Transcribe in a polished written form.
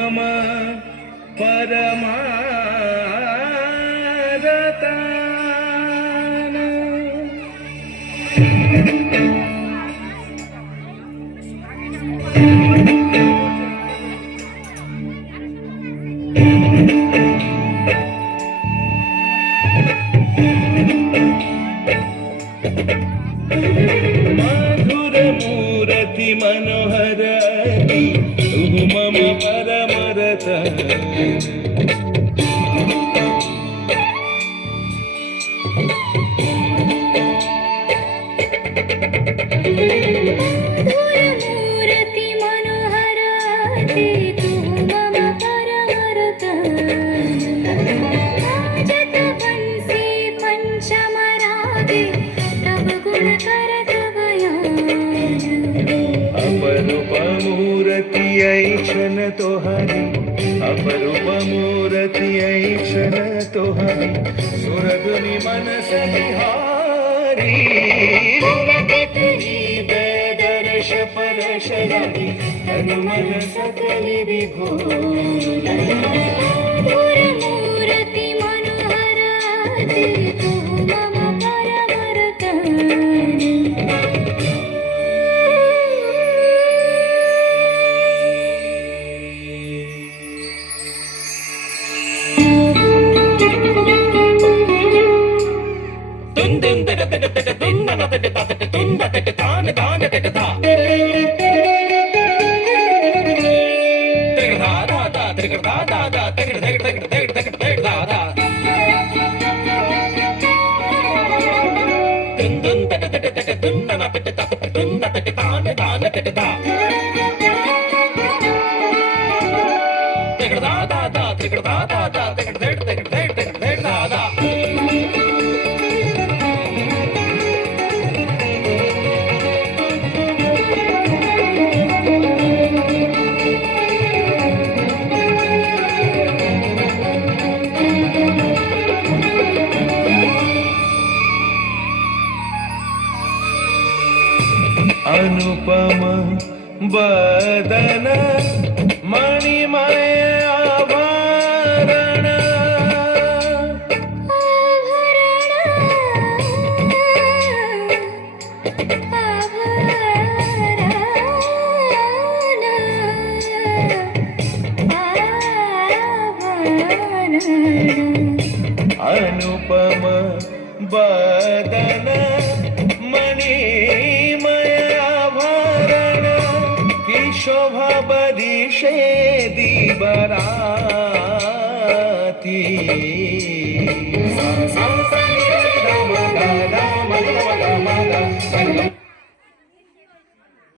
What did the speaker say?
मम परमारतान मधुर मूर्ति मनोहर तू मम परमरतन मूर्ति मनोहर तू मम परमरतन जत बंसी पंचमरागे तब गुण करत बयान अपरूप मूर्ति ऐक्षण तोहरी अपरूप मूर्ति ऐक्षण तोहरी सुरधुनि मनस विहारी दर्श परश तनु मन सकलि विभोर मूर्ति मनोहर तू मम परमरतन अनुपम बदन मणिमय आभरण अनुपम बदन मणिमय आभरण की शोभा बरिशे दी बराती